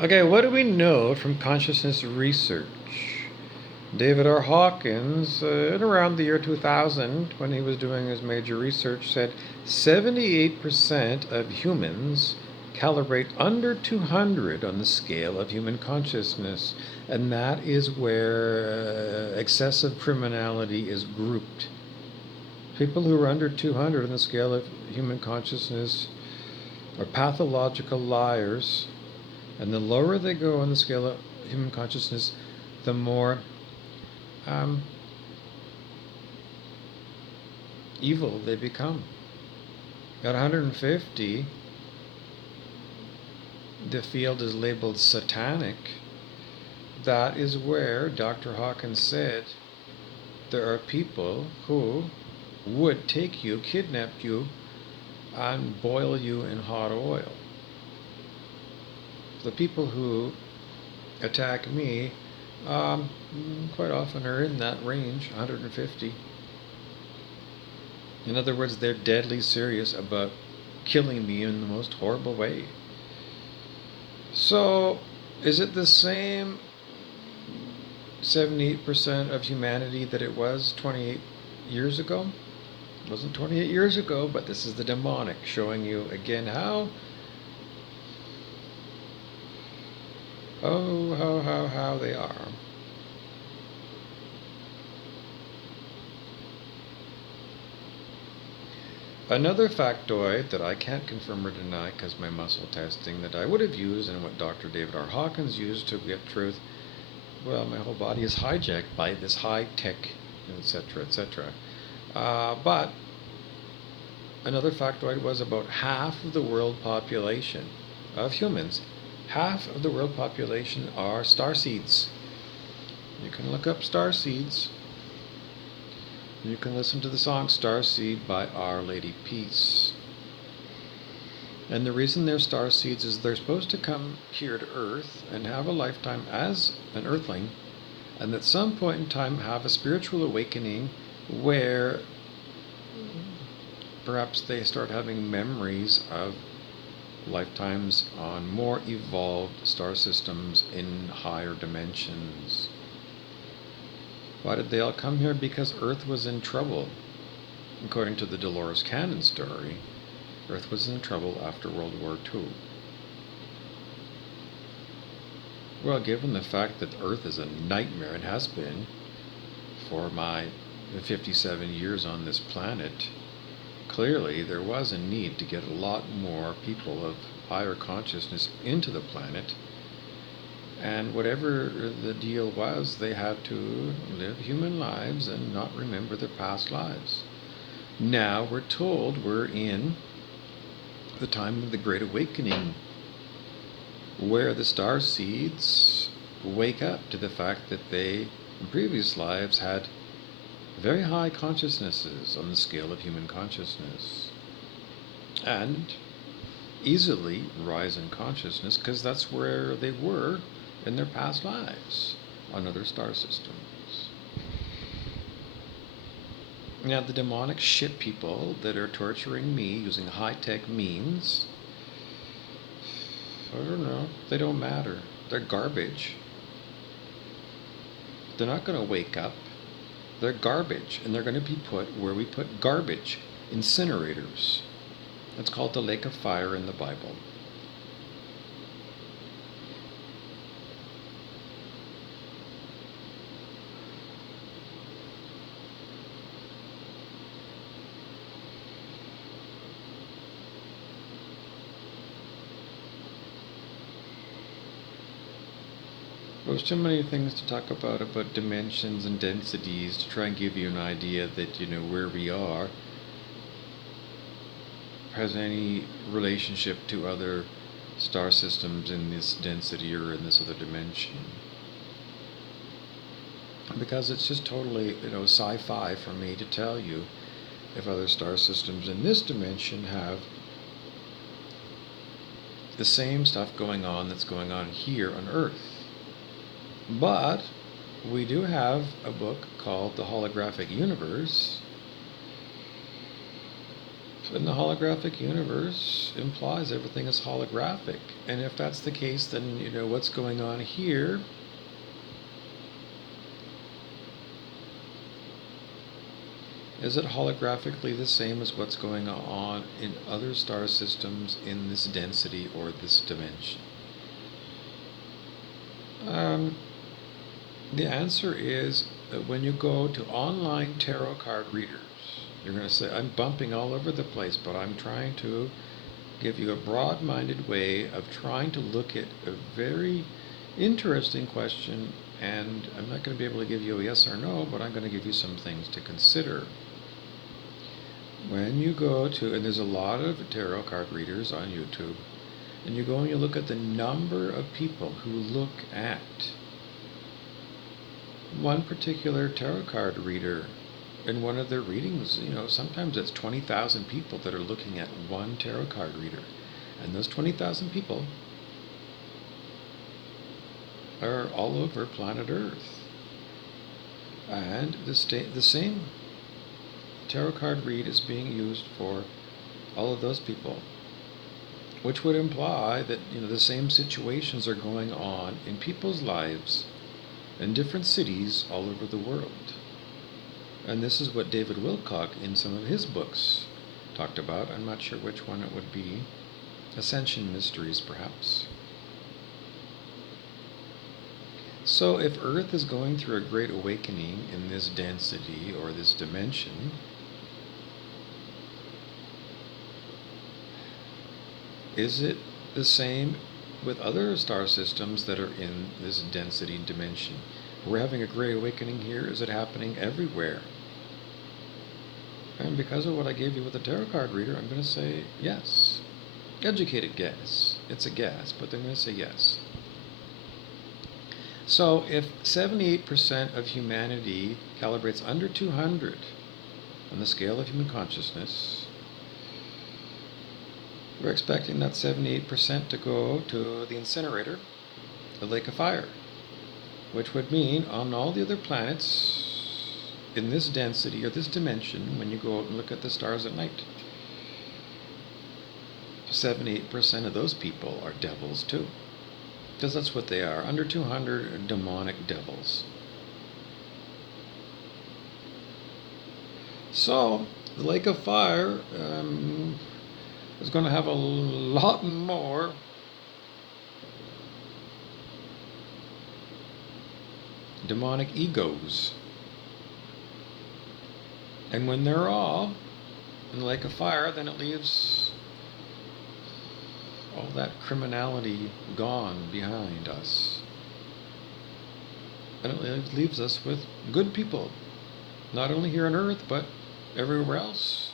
Okay, what do we know from consciousness research? David R. Hawkins, in around the year 2000, when he was doing his major research, said 78% of humans calibrate under 200 on the scale of human consciousness, and that is where excessive criminality is grouped. People who are under 200 on the scale of human consciousness are pathological liars, and the lower they go on the scale of human consciousness, the more um, evil they become. At 150, the field is labeled satanic. That is where Dr. Hawkins said there are people who would take you, kidnap you, and boil you in hot oil. The people who attack me quite often are in that range, 150. In other words, they're deadly serious about killing me in the most horrible way. So, is it the same 78% of humanity that it was 28 years ago? It wasn't 28 years ago, but this is the demonic showing you again how they are. Another factoid that I can't confirm or deny because my muscle testing that I would have used and what Dr. David R. Hawkins used to get truth, well, my whole body is hijacked by this high-tech, etc., etc. But another factoid was about half of the world population of humans, half of the world population are starseeds. You can look up starseeds. You can listen to the song Starseed by Our Lady Peace. And the reason they're starseeds is they're supposed to come here to Earth and have a lifetime as an Earthling, and at some point in time have a spiritual awakening where perhaps they start having memories of lifetimes on more evolved star systems in higher dimensions. Why did they all come here? Because Earth was in trouble. According to the Dolores Cannon story, Earth was in trouble after World War II. Well, given the fact that Earth is a nightmare and has been for my 57 years on this planet, clearly there was a need to get a lot more people of higher consciousness into the planet. And whatever the deal was, they had to live human lives and not remember their past lives. Now we're told we're in the time of the Great Awakening, where the star seeds wake up to the fact that they, in previous lives, had very high consciousnesses on the scale of human consciousness, and easily rise in consciousness because that's where they were in their past lives on other star systems. Now, the demonic shit people that are torturing me using high-tech means, I don't know, they don't matter. They're garbage. They're not going to wake up. They're garbage, and they're going to be put where we put garbage, incinerators. It's called the lake of fire in the Bible. There's too many things to talk about dimensions and densities to try and give you an idea that, where we are has any relationship to other star systems in this density or in this other dimension. Because it's just totally, sci-fi for me to tell you if other star systems in this dimension have the same stuff going on that's going on here on Earth. But we do have a book called The Holographic Universe, And the holographic universe implies everything is holographic. And if that's the case, then what's going on here is it holographically the same as what's going on in other star systems in this density or this dimension? The answer is that when you go to online tarot card readers, you're going to say, I'm bumping all over the place, but I'm trying to give you a broad-minded way of trying to look at a very interesting question, and I'm not going to be able to give you a yes or no, but I'm going to give you some things to consider. When you go to, and there's a lot of tarot card readers on YouTube, and you go and you look at the number of people who look at one particular tarot card reader in one of their readings, sometimes it's 20,000 people that are looking at one tarot card reader. And those 20,000 people are all over planet Earth. And the same tarot card read is being used for all of those people, which would imply that the same situations are going on in people's lives in different cities all over the world. And this is what David Wilcock in some of his books talked about. I'm not sure which one it would be. Ascension Mysteries, perhaps. So if Earth is going through a great awakening in this density or this dimension, is it the same with other star systems that are in this density dimension? We're having a great awakening here. Is it happening everywhere? And because of what I gave you with the tarot card reader, I'm going to say yes. Educated guess. It's a guess, but I'm going to say yes. So if 78% of humanity calibrates under 200 on the scale of human consciousness, we're expecting that 78% to go to the incinerator, the lake of fire, which would mean on all the other planets in this density or this dimension, when you go out and look at the stars at night, 78% of those people are devils too. Because that's what they are. Under 200 are demonic devils. So, the lake of fire is going to have a lot more demonic egos. And when they're all in the lake of fire, then it leaves all that criminality gone behind us. And it leaves us with good people, not only here on Earth, but everywhere else.